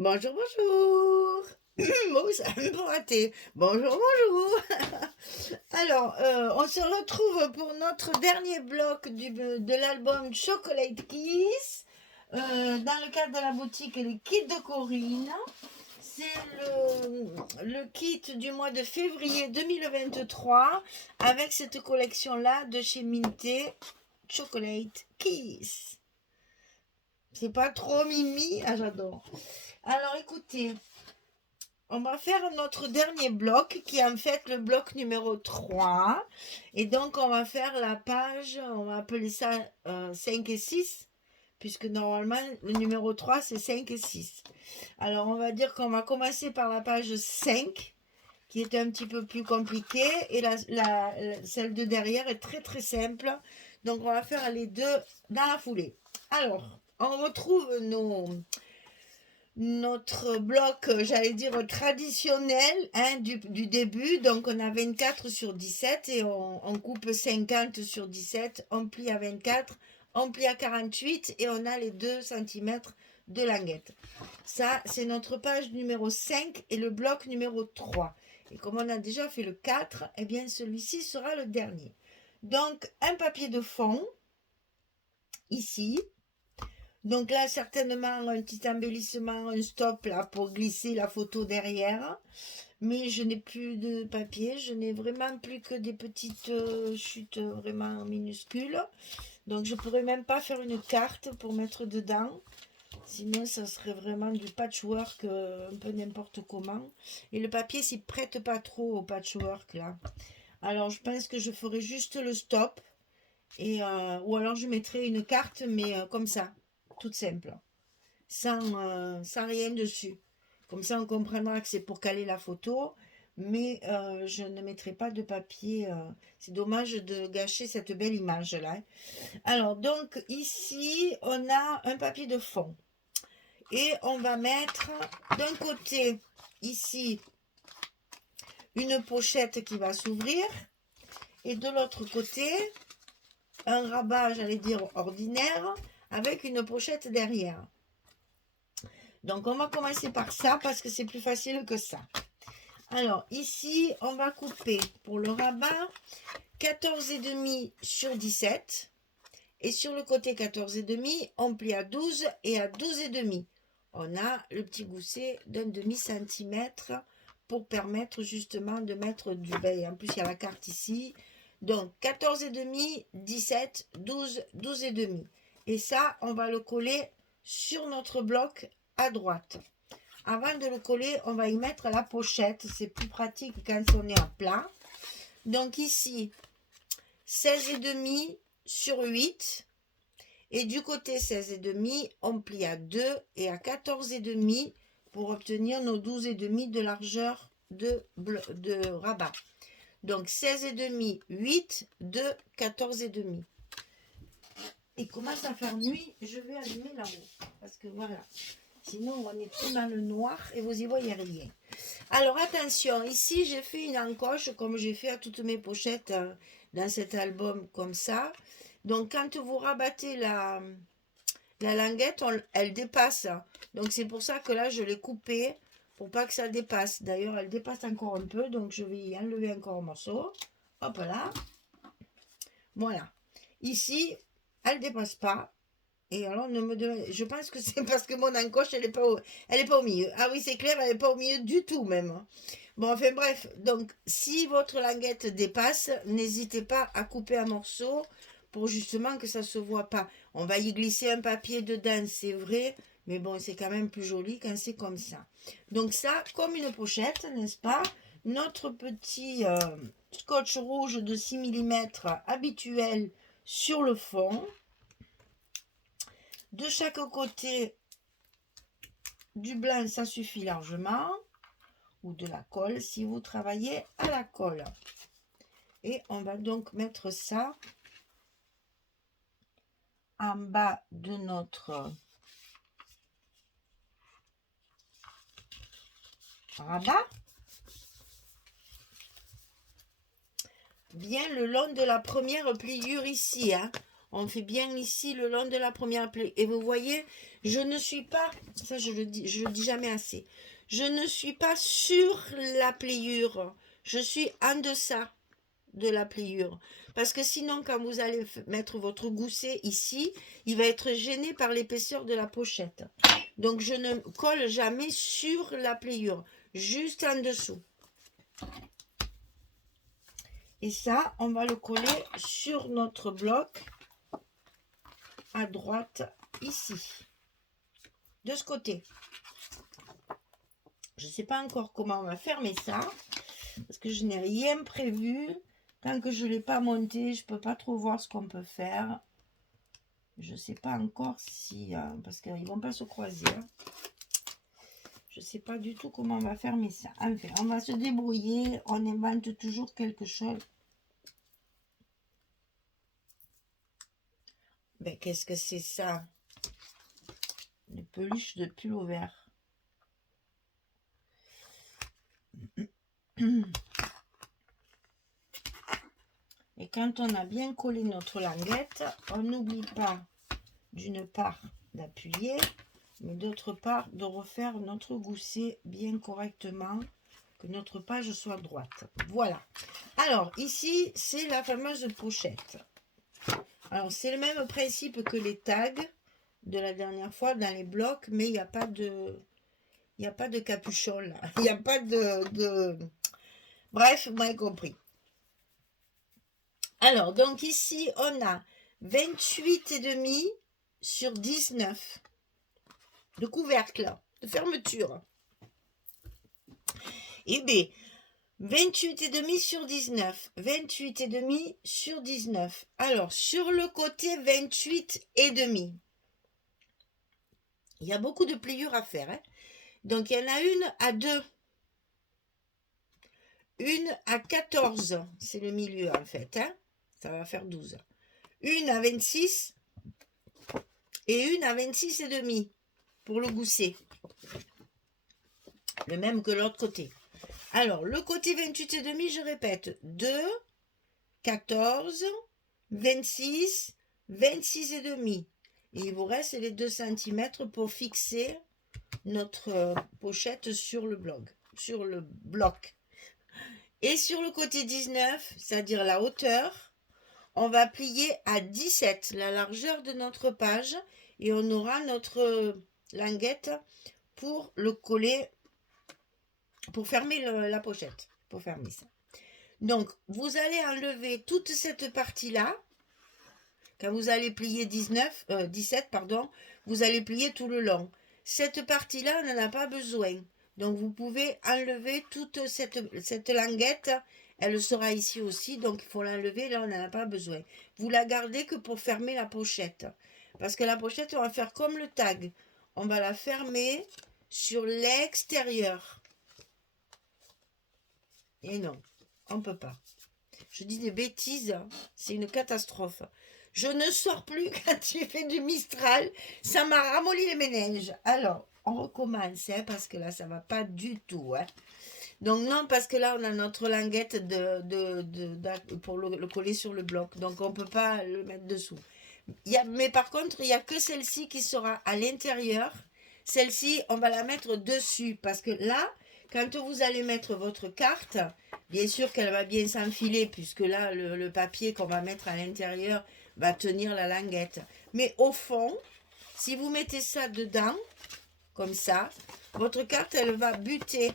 Bonjour, bonjour. Bon, ça a un peu raté. Bonjour, bonjour. Alors, on se retrouve pour notre dernier bloc de l'album Chocolate Kiss, dans le cadre de la boutique Les Kits de Corinne. C'est le kit du mois de février 2023 avec cette collection-là de chez Minté, Chocolate Kiss. C'est pas trop mimi? Ah, j'adore. Alors, écoutez, on va faire notre dernier bloc qui est en fait le bloc numéro 3. Et donc, on va faire la page, on va appeler ça 5 et 6, puisque normalement, le numéro 3, c'est 5 et 6. Alors, on va dire qu'on va commencer par la page 5, qui est un petit peu plus compliquée, et celle de derrière est très très simple. Donc, on va faire les deux dans la foulée. Alors, on retrouve notre bloc, j'allais dire traditionnel, hein, du début. Donc on a 24 sur 17 et on coupe 50 sur 17, on plie à 24, on plie à 48 et on a les 2 cm de languette. Ça, c'est notre page numéro 5 et le bloc numéro 3. Et comme on a déjà fait le 4, eh bien celui-ci sera le dernier. Donc un papier de fond, ici. Donc là, certainement, un petit embellissement, un stop là pour glisser la photo derrière. Mais je n'ai plus de papier, je n'ai vraiment plus que des petites chutes vraiment minuscules. Donc je pourrais même pas faire une carte pour mettre dedans. Sinon, ça serait vraiment du patchwork un peu n'importe comment. Et le papier s'y prête pas trop au patchwork là. Alors je pense que je ferai juste le stop. Ou alors je mettrai une carte, mais comme ça, toute simple, sans rien dessus. Comme ça, on comprendra que c'est pour caler la photo, mais je ne mettrai pas de papier. C'est dommage de gâcher cette belle image-là. Alors, donc, ici, on a un papier de fond. Et on va mettre d'un côté, ici, une pochette qui va s'ouvrir. Et de l'autre côté, un rabat, j'allais dire, ordinaire, avec une pochette derrière. Donc on va commencer par ça parce que c'est plus facile que ça. Alors ici, on va couper pour le rabat 14,5 sur 17. Et sur le côté 14,5, on plie à 12 et à 12,5. On a le petit gousset d'un demi-centimètre pour permettre justement de mettre du bail. En plus, il y a la carte ici. Donc 14,5, 17, 12, 12,5. Et ça, on va le coller sur notre bloc à droite. Avant de le coller, on va y mettre la pochette. C'est plus pratique quand on est à plat. Donc ici, 16,5 sur 8. Et du côté 16,5, on plie à 2 et à 14,5 pour obtenir nos 12,5 de largeur de rabat. Donc 16,5, 8, 2, 14,5. Il commence à faire nuit, je vais allumer là-haut. Parce que voilà, sinon on est tout dans le noir et vous y voyez rien. Alors attention, ici j'ai fait une encoche comme j'ai fait à toutes mes pochettes dans cet album comme ça. Donc quand vous rabattez la languette, elle dépasse. Donc c'est pour ça que là je l'ai coupée pour pas que ça dépasse. D'ailleurs elle dépasse encore un peu, donc je vais y enlever encore un morceau. Hop là. Voilà. Ici, elle dépasse pas. Et alors, ne me demande... je pense que c'est parce que mon encoche, elle est pas au milieu. Ah oui, c'est clair, elle n'est pas au milieu du tout même. Bon, enfin bref. Donc, si votre languette dépasse, n'hésitez pas à couper un morceau pour justement que ça ne se voit pas. On va y glisser un papier dedans, c'est vrai. Mais bon, c'est quand même plus joli quand c'est comme ça. Donc ça, comme une pochette, n'est-ce pas? Notre petit scotch rouge de 6 mm habituel sur le fond. De chaque côté du blanc, ça suffit largement, ou de la colle si vous travaillez à la colle. Et on va donc mettre ça en bas de notre rabat, bien le long de la première pliure ici, hein. On fait bien ici le long de la première plaie. Et vous voyez, je ne suis pas, ça je le dis jamais assez, je ne suis pas sur la pliure, je suis en deçà de la pliure. Parce que sinon, quand vous allez mettre votre gousset ici, il va être gêné par l'épaisseur de la pochette. Donc, je ne colle jamais sur la pliure, juste en dessous. Et ça, on va le coller sur notre bloc à droite, ici, de ce côté. Je ne sais pas encore comment on va fermer ça, parce que je n'ai rien prévu. Tant que je ne l'ai pas monté, je ne peux pas trop voir ce qu'on peut faire. Je ne sais pas encore si... parce qu'ils ne vont pas se croiser. Hein. Je ne sais pas du tout comment on va fermer ça. Enfin, on va se débrouiller. On invente toujours quelque chose. Ben, qu'est-ce que c'est ça? Les peluches de pull vert. Et quand on a bien collé notre languette, on n'oublie pas d'une part d'appuyer, mais d'autre part de refaire notre gousset bien correctement, que notre page soit droite. Voilà. Alors ici, c'est la fameuse pochette. Alors c'est le même principe que les tags de la dernière fois dans les blocs, mais il n'y a pas de capuchon là. Il n'y a pas de... Bref, vous m'avez compris. Alors, donc ici, on a 28,5 sur 19 de couvercle, de fermeture. Et bien, 28,5 sur 19, 28,5 sur 19. Alors, sur le côté 28,5, il y a beaucoup de pliures à faire. Hein. Donc, il y en a une à 2. Une à 14, c'est le milieu en fait. Hein. Ça va faire 12. Une à 26 et une à 26,5 pour le gousset. Le même que l'autre côté. Alors, le côté 28,5, je répète, 2, 14, 26, 26,5. Et il vous reste les 2 cm pour fixer notre pochette sur le bloc. Et sur le côté 19, c'est-à-dire la hauteur, on va plier à 17 la largeur de notre page et on aura notre languette pour le coller, pour fermer la pochette, pour fermer ça. Donc, vous allez enlever toute cette partie-là. Quand vous allez plier 17, vous allez plier tout le long. Cette partie-là, on n'en a pas besoin. Donc, vous pouvez enlever toute cette languette. Elle sera ici aussi, donc il faut l'enlever. Là, on n'en a pas besoin. Vous la gardez que pour fermer la pochette. Parce que la pochette, on va faire comme le tag. On va la fermer sur l'extérieur. Et non, on ne peut pas. Je dis des bêtises, c'est une catastrophe. Je ne sors plus quand tu fais du Mistral. Ça m'a ramolli les méninges. Alors, on recommence, hein, parce que là, ça ne va pas du tout. Hein. Donc non, parce que là, on a notre languette pour le coller sur le bloc. Donc, on ne peut pas le mettre dessous. Mais par contre, il n'y a que celle-ci qui sera à l'intérieur. Celle-ci, on va la mettre dessus. Parce que là, quand vous allez mettre votre carte, bien sûr qu'elle va bien s'enfiler, puisque là, le papier qu'on va mettre à l'intérieur va tenir la languette. Mais au fond, si vous mettez ça dedans, comme ça, votre carte, elle va buter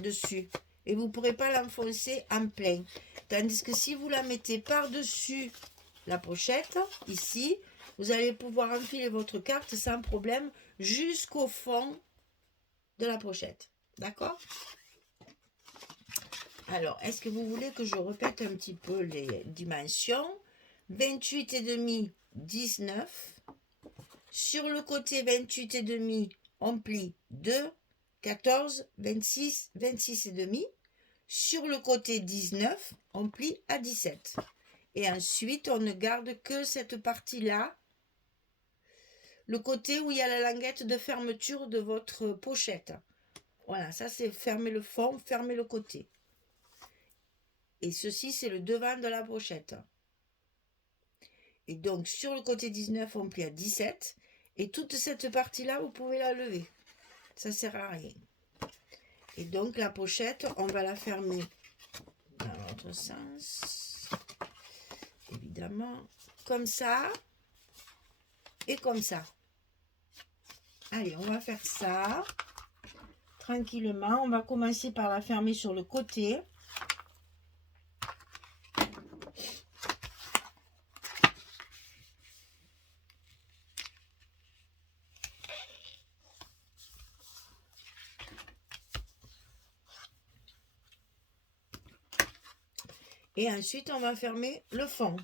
dessus. Et vous ne pourrez pas l'enfoncer en plein. Tandis que si vous la mettez par-dessus la pochette, ici, vous allez pouvoir enfiler votre carte sans problème jusqu'au fond de la pochette. D'accord? Alors, est-ce que vous voulez que je répète un petit peu les dimensions? 28,5, 19. Sur le côté 28,5, on plie 2, 14, 26, 26,5. Sur le côté 19, on plie à 17. Et ensuite, on ne garde que cette partie-là, le côté où il y a la languette de fermeture de votre pochette. Voilà, ça c'est fermer le fond, fermer le côté. Et ceci, c'est le devant de la pochette. Et donc, sur le côté 19, on plie à 17. Et toute cette partie-là, vous pouvez la lever. Ça ne sert à rien. Et donc, la pochette, on va la fermer dans l'autre sens. Évidemment, comme ça. Et comme ça. Allez, on va faire ça. Tranquillement. On va commencer par la fermer sur le côté. Et ensuite, on va fermer le fond.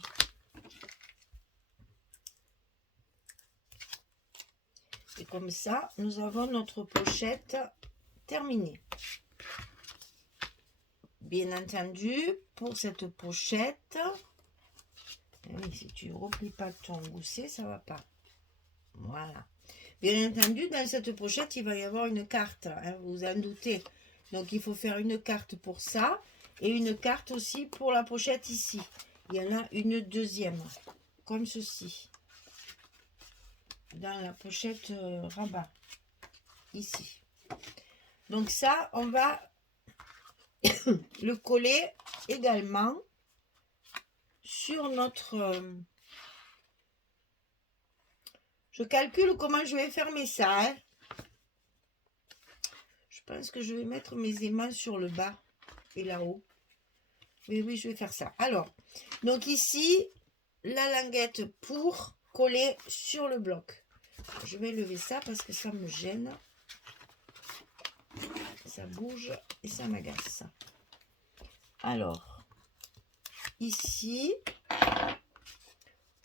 Et comme ça, nous avons notre pochette terminée. Bien entendu, pour cette pochette, si tu ne replies pas ton gousset, ça ne va pas. Voilà. Bien entendu, dans cette pochette, il va y avoir une carte, hein, vous vous en doutez. Donc, il faut faire une carte pour ça et une carte aussi pour la pochette ici. Il y en a une deuxième, comme ceci. Dans la pochette rabat, ici. Donc ça, on va le coller également sur notre... je calcule comment je vais fermer ça. Hein. Je pense que je vais mettre mes aimants sur le bas et là-haut. Oui, je vais faire ça. Alors, donc ici, la languette pour coller sur le bloc. Je vais lever ça parce que ça me gêne. Ça bouge et ça m'agace. Alors, ici,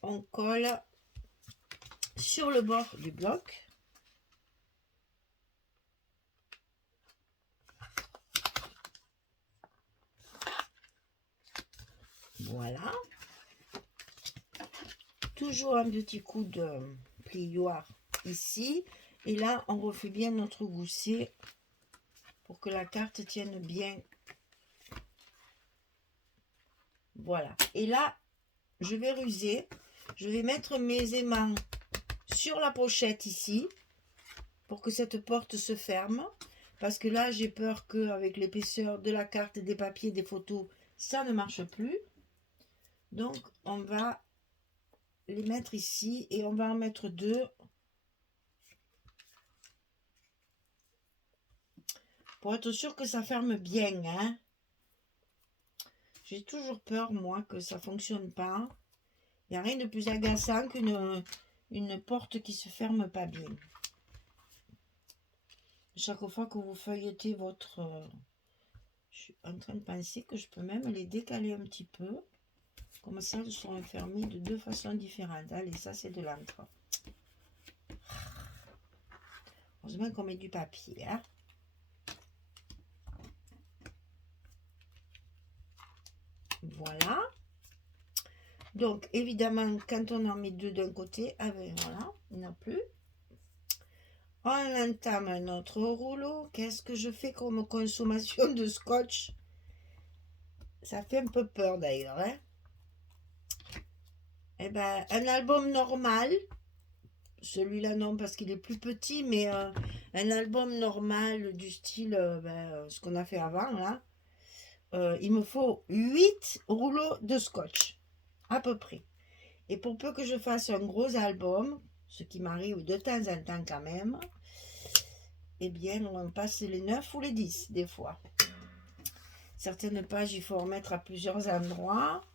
on colle sur le bord du bloc. Voilà. Toujours un petit coup de plioir ici. Et là, on refait bien notre gousset pour que la carte tienne bien. Voilà. Et là, je vais ruser. Je vais mettre mes aimants sur la pochette ici pour que cette porte se ferme. Parce que là, j'ai peur qu'avec l'épaisseur de la carte, des papiers, des photos, ça ne marche plus. Donc, on va les mettre ici et on va en mettre deux. Pour être sûr que ça ferme bien. Hein. J'ai toujours peur, moi, que ça ne fonctionne pas. Il n'y a rien de plus agaçant qu'une porte qui ne se ferme pas bien. Chaque fois que vous feuilletez votre... je suis en train de penser que je peux même les décaler un petit peu. Comme ça, elles seront fermées de deux façons différentes. Allez, ça, c'est de l'encre. Heureusement qu'on met du papier. Hein. Voilà. Donc, évidemment, quand on en met deux d'un côté, ah ben voilà, il n'y en a plus. On entame notre rouleau. Qu'est-ce que je fais comme consommation de scotch? Ça fait un peu peur d'ailleurs. Hein? Eh ben, un album normal. Celui-là, non, parce qu'il est plus petit, mais un album normal du style, ce qu'on a fait avant, là. Il me faut 8 rouleaux de scotch, à peu près. Et pour peu que je fasse un gros album, ce qui m'arrive de temps en temps quand même, eh bien, on passe les 9 ou les 10 des fois. Certaines pages, il faut remettre à plusieurs endroits.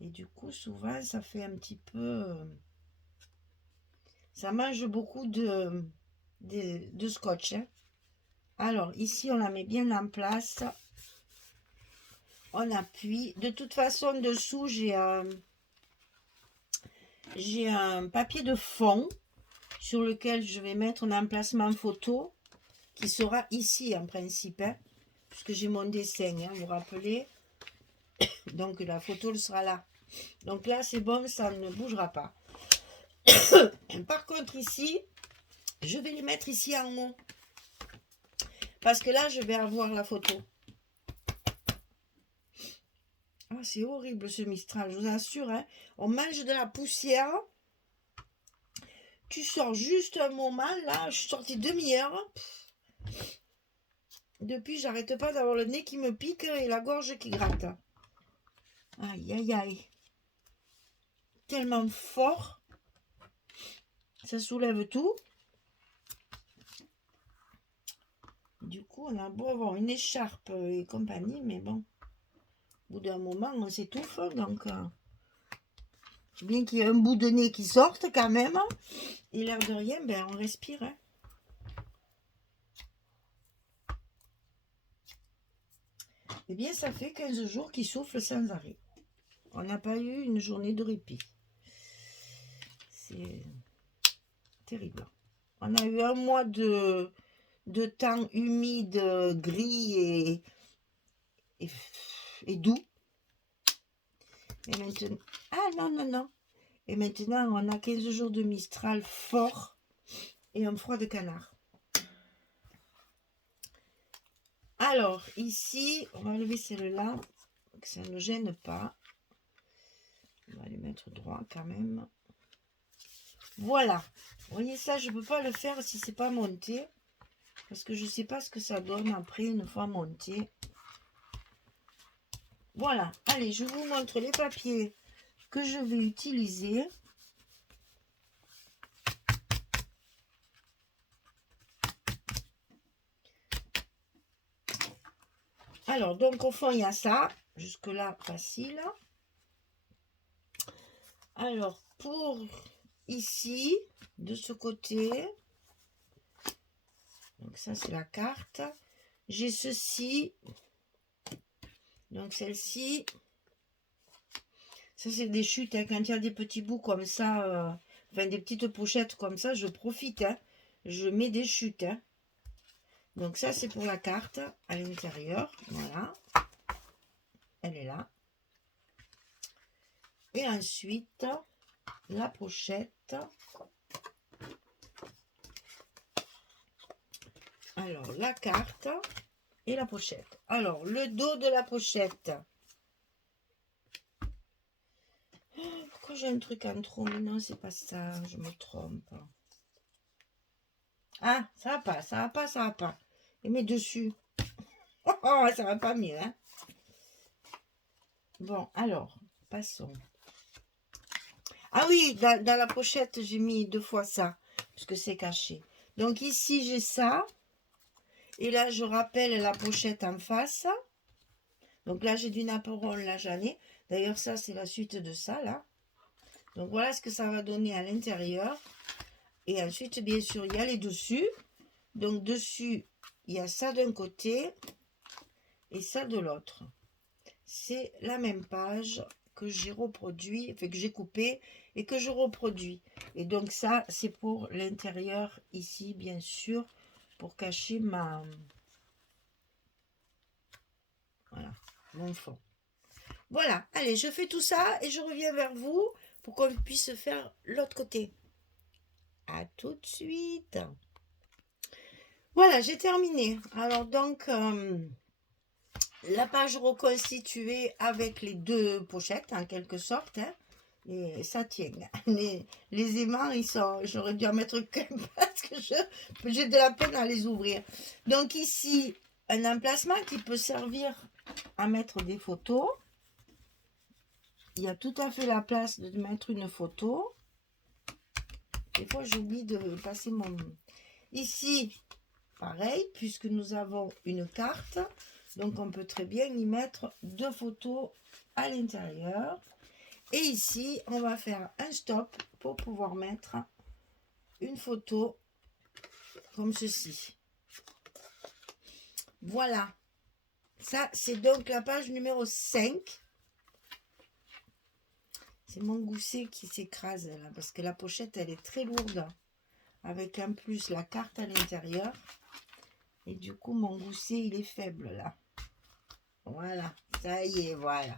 Et du coup, souvent, ça fait un petit peu... ça mange beaucoup de scotch. Hein. Alors, ici, on la met bien en place. On appuie. De toute façon, dessous, j'ai un papier de fond sur lequel je vais mettre un emplacement photo qui sera ici en principe, hein, puisque j'ai mon dessin, hein, vous vous rappelez. Donc, la photo elle sera là. Donc là, c'est bon, ça ne bougera pas. Par contre, ici, je vais les mettre ici en haut. Parce que là, je vais avoir la photo. Ah, c'est horrible ce Mistral, je vous assure. Hein. On mange de la poussière. Tu sors juste un moment, là, je suis sortie demi-heure. Depuis, j'arrête pas d'avoir le nez qui me pique et la gorge qui gratte. Aïe, aïe, aïe. Tellement fort. Ça soulève tout. Du coup, on a beau avoir une écharpe et compagnie, mais bon. Au bout d'un moment, on s'étouffe. Donc, c'est bien qu'il y ait un bout de nez qui sorte quand même. Et l'air de rien, ben, on respire. Hein. Eh bien, ça fait 15 jours qu'il souffle sans arrêt. On n'a pas eu une journée de répit. C'est terrible. On a eu un mois de temps humide, gris et doux. Et maintenant... Ah non, non, non. Et maintenant, on a 15 jours de Mistral fort et un froid de canard. Alors, ici, on va enlever celle-là, que ça ne gêne pas. On va les mettre droit quand même. Voilà. Vous voyez ça, je ne peux pas le faire si c'est pas monté. Parce que je ne sais pas ce que ça donne après une fois monté. Voilà. Allez, je vous montre les papiers que je vais utiliser. Alors, donc au fond, il y a ça. Jusque-là, facile. Alors, pour ici, de ce côté, donc ça, c'est la carte. J'ai ceci. Donc, celle-ci. Ça, c'est des chutes. Hein. Quand il y a des petits bouts comme ça, enfin, des petites pochettes comme ça, je profite. Hein. Je mets des chutes. Hein. Donc, ça, c'est pour la carte à l'intérieur. Voilà. Elle est là. Et ensuite, la pochette. Alors, la carte et la pochette. Alors, le dos de la pochette. Oh, pourquoi j'ai un truc en trop? Mais non, c'est pas ça. Je me trompe. Ah, ça va pas, ça va pas, ça va pas. Et mes dessus. Oh, ça va pas mieux, hein. Bon, alors, passons. Ah oui, dans la pochette, j'ai mis 2 fois ça, parce que c'est caché. Donc ici, j'ai ça. Et là, je rappelle la pochette en face. Donc là, j'ai du Napoléon, là, j'en ai. D'ailleurs, ça, c'est la suite de ça, là. Donc voilà ce que ça va donner à l'intérieur. Et ensuite, bien sûr, il y a les dessus. Donc dessus, il y a ça d'un côté et ça de l'autre. C'est la même page que j'ai reproduit, enfin que j'ai coupé et que je reproduis. Et donc ça, c'est pour l'intérieur ici, bien sûr, pour cacher voilà, mon fond. Voilà, allez, je fais tout ça et je reviens vers vous pour qu'on puisse faire l'autre côté. À tout de suite. Voilà, j'ai terminé. Alors donc, la page reconstituée avec les 2 pochettes, en quelque sorte. Hein, et ça tient. Les aimants, ils sont... J'aurais dû en mettre qu'un parce que j'ai de la peine à les ouvrir. Donc ici, un emplacement qui peut servir à mettre des photos. Il y a tout à fait la place de mettre une photo. Des fois, j'oublie de passer mon... Ici, pareil, puisque nous avons une carte. Donc, on peut très bien y mettre 2 photos à l'intérieur. Et ici, on va faire un stop pour pouvoir mettre une photo comme ceci. Voilà. Ça, c'est donc la page numéro 5. C'est mon gousset qui s'écrase là, parce que la pochette, elle est très lourde. Avec en plus la carte à l'intérieur. Et du coup, mon gousset, il est faible là. Voilà, ça y est, voilà.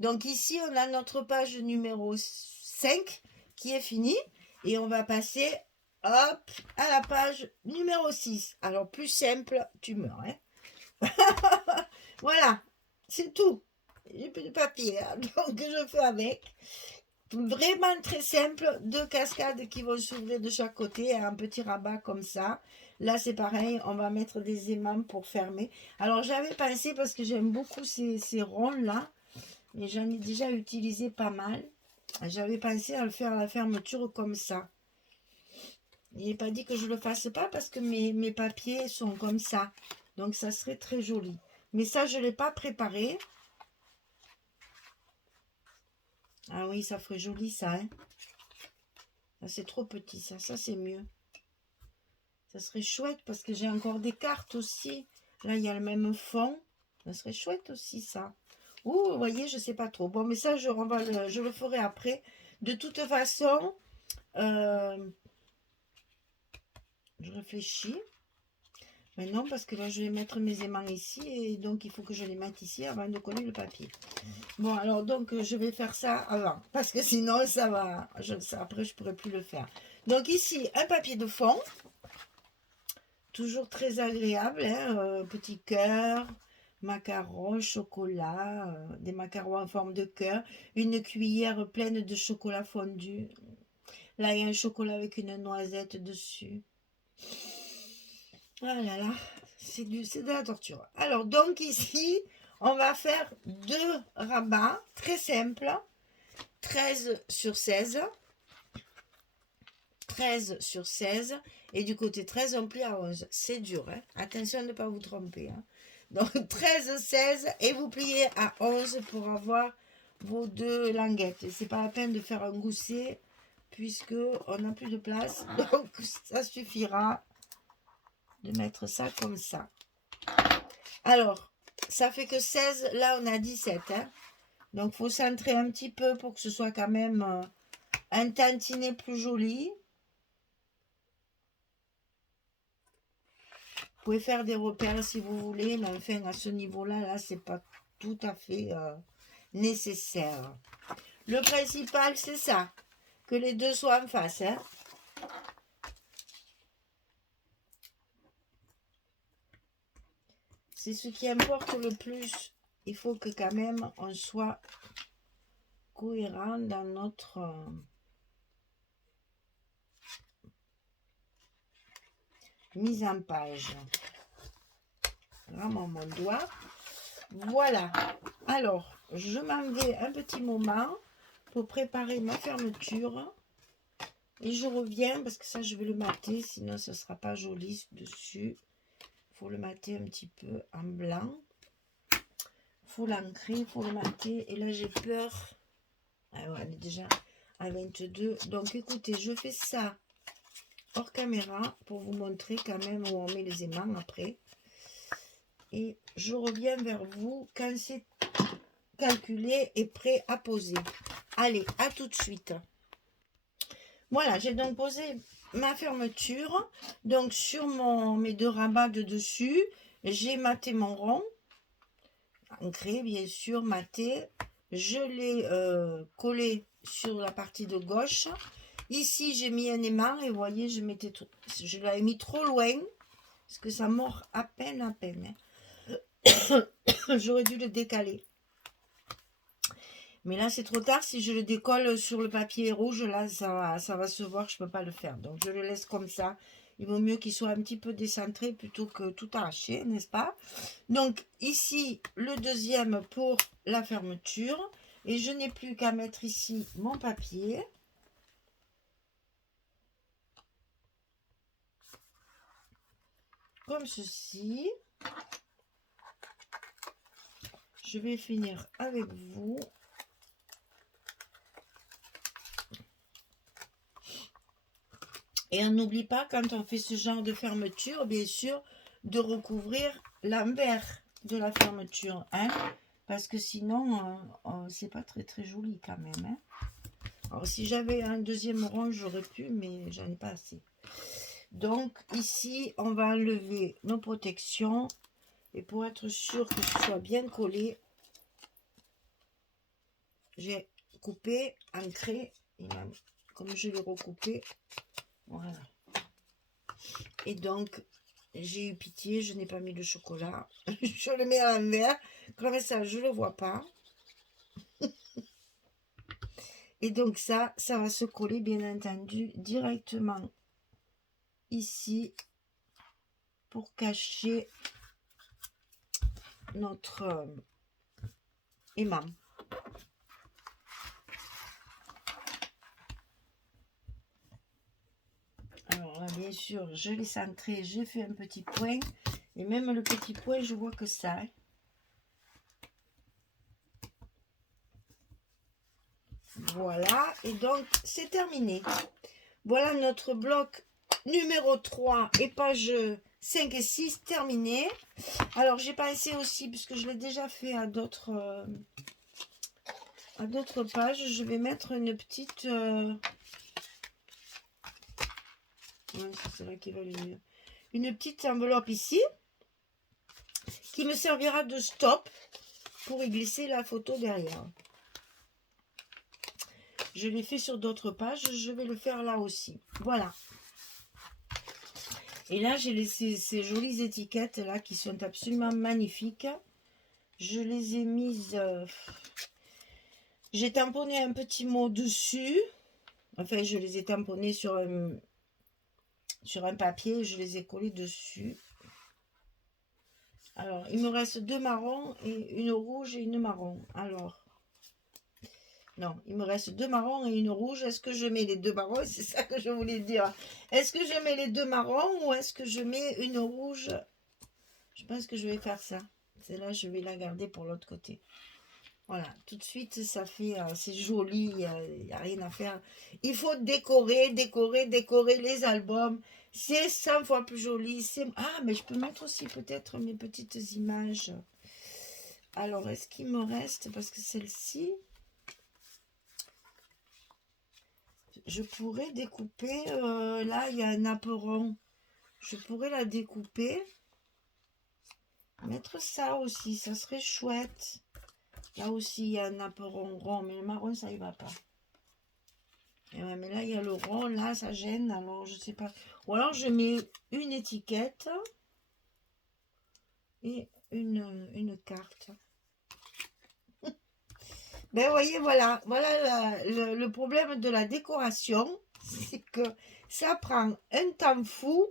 Donc ici, on a notre page numéro 5 qui est finie. Et on va passer, hop, à la page numéro 6. Alors, plus simple, tu meurs. Hein. Voilà, c'est tout. J'ai plus de papier, hein, donc je fais avec. Vraiment très simple, deux cascades qui vont s'ouvrir de chaque côté, un petit rabat comme ça. Là, c'est pareil, on va mettre des aimants pour fermer. Alors, j'avais pensé, parce que j'aime beaucoup ces ronds-là, et j'en ai déjà utilisé pas mal. J'avais pensé à le faire à la fermeture comme ça. Il n'est pas dit que je le fasse pas, parce que mes papiers sont comme ça. Donc, ça serait très joli. Mais ça, je ne l'ai pas préparé. Ah oui, ça ferait joli, ça, hein. Ça, c'est trop petit, ça c'est mieux. Ça serait chouette parce que j'ai encore des cartes aussi. Là, il y a le même fond. Ça serait chouette aussi, ça. Ouh, vous voyez, je sais pas trop. Bon, mais ça, je le ferai après. De toute façon, je réfléchis. Mais non, parce que là, je vais mettre mes aimants ici. Et donc, il faut que je les mette ici avant de coller le papier. Bon, alors, donc, je vais faire ça avant. Parce que sinon, ça va... après, je pourrai plus le faire. Donc, ici, un papier de fond. Toujours très agréable, hein, petit cœur, macarons, chocolat, des macarons en forme de cœur, une cuillère pleine de chocolat fondu. Là, il y a un chocolat avec une noisette dessus. Ah là là, c'est de la torture. Alors, donc ici, on va faire deux rabats très simples, 13 sur 16. 13 sur 16 et du côté 13 on plie à 11. C'est dur, hein? Attention de ne pas vous tromper, hein? Donc 13, 16 et vous pliez à 11 pour avoir vos deux languettes. Et c'est pas la peine de faire un gousset puisque on n'a plus de place. Donc ça suffira de mettre ça comme ça. Alors, ça fait que 16, là on a 17, hein? Donc il faut centrer un petit peu pour que ce soit quand même un tantinet plus joli. Vous pouvez faire des repères si vous voulez, mais enfin à ce niveau-là, là, c'est pas tout à fait nécessaire. Le principal, c'est ça, que les deux soient en face, hein. C'est ce qui importe le plus. Il faut que quand même on soit cohérent dans notre mise en page. Vraiment mon doigt. Voilà. Alors, je m'en vais un petit moment pour préparer ma fermeture. Et je reviens parce que ça, je vais le mater, sinon ce ne sera pas joli dessus. Il faut le mater un petit peu en blanc. Il faut l'ancrer, il faut le mater. Et là, j'ai peur. Ah ouais, elle est déjà à 22. Donc, écoutez, je fais ça hors caméra pour vous montrer quand même où on met les aimants après. Et je reviens vers vous quand c'est calculé et prêt à poser. Allez, à tout de suite. Voilà, j'ai donc posé ma fermeture. Donc sur mes deux rabats de dessus, j'ai maté mon rond. Ancré, bien sûr, maté. Je l'ai collé sur la partie de gauche. Ici, j'ai mis un aimant et vous voyez, je l'avais mis trop loin. Parce que ça mord à peine, hein. J'aurais dû le décaler. Mais là, c'est trop tard. Si je le décolle sur le papier rouge, là, ça va se voir. Je ne peux pas le faire. Donc, je le laisse comme ça. Il vaut mieux qu'il soit un petit peu décentré plutôt que tout arraché, n'est-ce pas? Donc, ici, le deuxième pour la fermeture. Et je n'ai plus qu'à mettre ici mon papier. Comme ceci. Je vais finir avec vous. Et on n'oublie pas, quand on fait ce genre de fermeture, bien sûr, de recouvrir l'envers de la fermeture, hein, parce que sinon, c'est pas très très joli quand même, hein. Alors, si j'avais un deuxième rond, j'aurais pu, mais j'en ai pas assez. Donc, ici, on va enlever nos protections. Et pour être sûr que ce soit bien collé, j'ai coupé, ancré, comme je l'ai recoupé. Voilà. Et donc, j'ai eu pitié, je n'ai pas mis le chocolat. Je le mets à l'envers. Comme ça, je ne le vois pas. Et donc ça va se coller bien entendu directement ici pour cacher notre aimant. Alors là, bien sûr, je l'ai centré, j'ai fait un petit point. Et même le petit point, je vois que ça. Voilà, et donc c'est terminé. Voilà notre bloc numéro 3 et page 5 et 6 terminé. Alors j'ai pensé aussi, puisque je l'ai déjà fait à d'autres pages, je vais mettre une petite... Ouais, c'est là qui va le mieux. Une petite enveloppe ici, qui me servira de stop pour y glisser la photo derrière. Je l'ai fait sur d'autres pages, je vais le faire là aussi. Voilà. Et là, j'ai laissé ces jolies étiquettes là qui sont absolument magnifiques. Je les ai mises... j'ai tamponné un petit mot dessus. Enfin, je les ai tamponnés sur un papier. Je les ai collés dessus. Alors, il me reste 2 marrons et une rouge et une marron. Alors... Non, il me reste 2 marrons et une rouge. Est-ce que je mets les 2 marrons? C'est ça que je voulais dire. Est-ce que je mets les 2 marrons ou est-ce que je mets une rouge? Je pense que je vais faire ça. Celle-là, je vais la garder pour l'autre côté. Voilà, tout de suite, ça fait... c'est joli, il n'y a rien à faire. Il faut décorer les albums. C'est 100 fois plus joli. Ah, mais je peux mettre aussi peut-être mes petites images. Alors, est-ce qu'il me reste? Parce que celle-ci... Je pourrais découper, là il y a un apperon, je pourrais la découper, mettre ça aussi, ça serait chouette. Là aussi il y a un apperon rond, mais le marron ça y va pas. Et ouais, mais là il y a le rond, là ça gêne, alors je sais pas. Ou alors je mets une étiquette et une carte. Ben vous voyez, voilà le problème de la décoration, c'est que ça prend un temps fou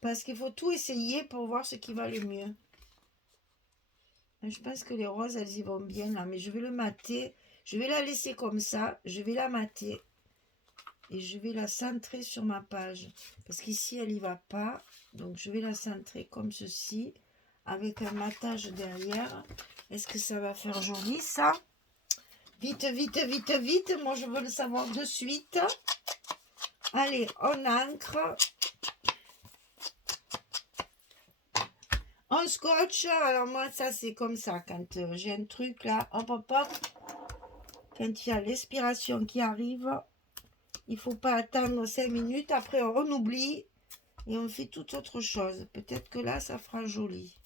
parce qu'il faut tout essayer pour voir ce qui va le mieux. Je pense que les roses, elles y vont bien là, mais je vais le mater. Je vais la laisser comme ça, je vais la mater et je vais la centrer sur ma page parce qu'ici elle y va pas, donc je vais la centrer comme ceci avec un matage derrière. Est-ce que ça va faire joli ça? Vite, vite, vite, vite. Moi, je veux le savoir de suite. Allez, on ancre. On scotch. Alors, moi, ça, c'est comme ça. Quand j'ai un truc là, hop, hop, hop. Quand il y a l'expiration qui arrive, il ne faut pas attendre 5 minutes. Après, on oublie et on fait toute autre chose. Peut-être que là, ça fera joli.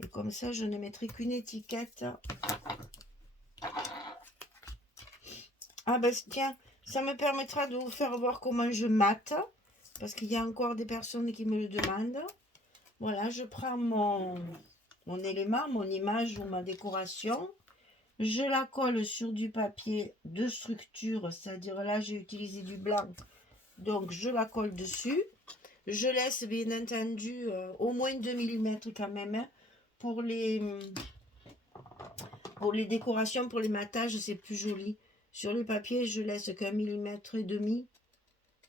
Et comme ça, je ne mettrai qu'une étiquette. Ah ben tiens, ça me permettra de vous faire voir comment je mate, parce qu'il y a encore des personnes qui me le demandent. Voilà, je prends mon élément, mon image ou ma décoration. Je la colle sur du papier de structure, c'est-à-dire là j'ai utilisé du blanc, donc je la colle dessus. Je laisse bien entendu au moins 2 mm quand même, hein, pour les décorations, pour les matages, c'est plus joli. Sur le papier, je laisse qu'1,5 mm.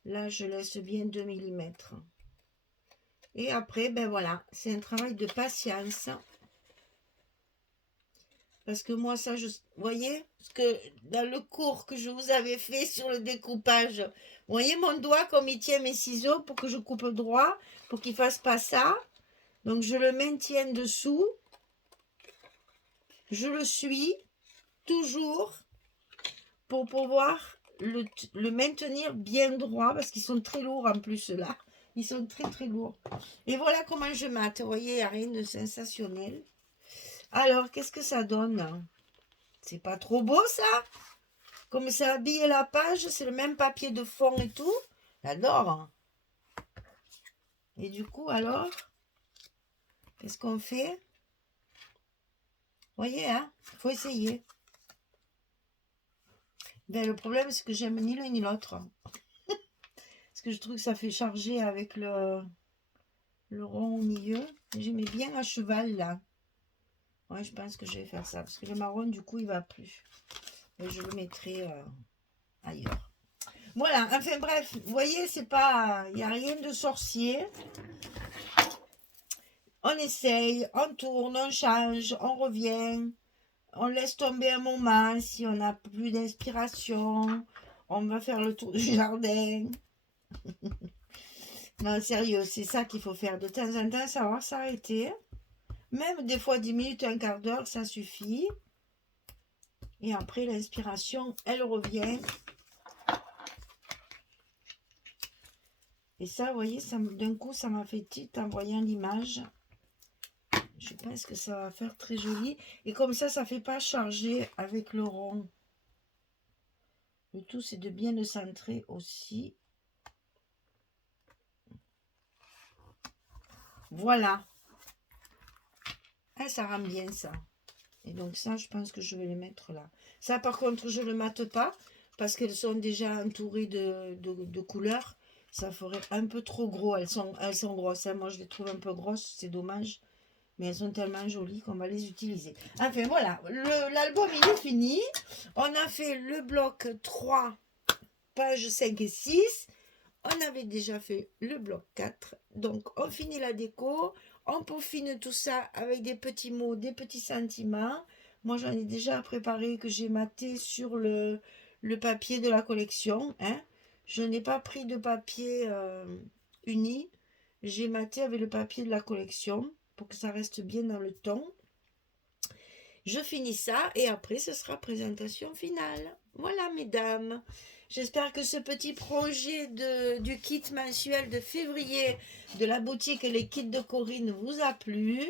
Là, je laisse bien 2 mm. Et après, ben voilà, c'est un travail de patience. Parce que moi, ça, vous voyez, parce que dans le cours que je vous avais fait sur le découpage, vous voyez mon doigt comme il tient mes ciseaux pour que je coupe droit, pour qu'il ne fasse pas ça. Donc, je le maintiens dessous. Je le suis toujours pour pouvoir le maintenir bien droit, parce qu'ils sont très lourds en plus là. Ils sont très très lourds. Et voilà comment je mate. Vous voyez, il n'y a rien de sensationnel. Alors, qu'est-ce que ça donne? C'est pas trop beau ça? Comme ça habille la page, c'est le même papier de fond et tout. J'adore. Et du coup, alors, qu'est-ce qu'on fait? Vous voyez, hein? Il faut essayer. Ben, le problème, c'est que j'aime ni l'un ni l'autre. Parce que je trouve que ça fait charger avec le rond au milieu. J'aimais bien à cheval, là. Ouais, je pense que je vais faire ça. Parce que le marron, du coup, il va plus. Et je le mettrai ailleurs. Voilà, enfin bref, vous voyez, c'est pas... Il n'y a rien de sorcier. On essaye, on tourne, on change, on revient. On laisse tomber un moment si on n'a plus d'inspiration. On va faire le tour du jardin. Non, sérieux, c'est ça qu'il faut faire. De temps en temps, savoir s'arrêter. Même des fois 10 minutes, un quart d'heure, ça suffit. Et après, l'inspiration, elle revient. Et ça, vous voyez, d'un coup, ça m'a fait tilt en voyant l'image. Je pense que ça va faire très joli. Et comme ça ne fait pas charger avec le rond. Le tout, c'est de bien le centrer aussi. Voilà. Ah, ça rend bien ça. Et donc ça, je pense que je vais les mettre là. Ça, par contre, je ne le mate pas parce qu'elles sont déjà entourées de couleurs. Ça ferait un peu trop gros. Elles sont grosses, hein. Moi, je les trouve un peu grosses. C'est dommage. Mais elles sont tellement jolies qu'on va les utiliser. Enfin, voilà. L'album, il est fini. On a fait le bloc 3, pages 5 et 6. On avait déjà fait le bloc 4. Donc, on finit la déco. On peaufine tout ça avec des petits mots, des petits sentiments. Moi, j'en ai déjà préparé que j'ai maté sur le papier de la collection. Hein. Je n'ai pas pris de papier uni. J'ai maté avec le papier de la collection pour que ça reste bien dans le ton. Je finis ça et après, ce sera présentation finale. Voilà, mesdames. J'espère que ce petit projet du kit mensuel de février de la boutique Les Kits de Corinne vous a plu,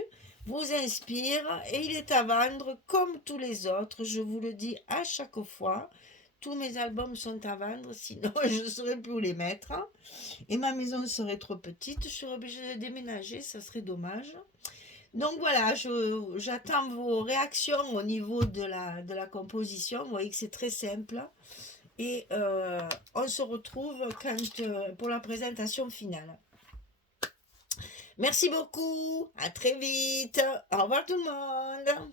vous inspire et il est à vendre comme tous les autres. Je vous le dis à chaque fois. Tous mes albums sont à vendre, sinon je ne saurais plus où les mettre. Et ma maison serait trop petite, je serais obligée de déménager, ça serait dommage. Donc voilà, j'attends vos réactions au niveau de la composition. Vous voyez que c'est très simple. Et on se retrouve pour la présentation finale. Merci beaucoup. À très vite. Au revoir tout le monde.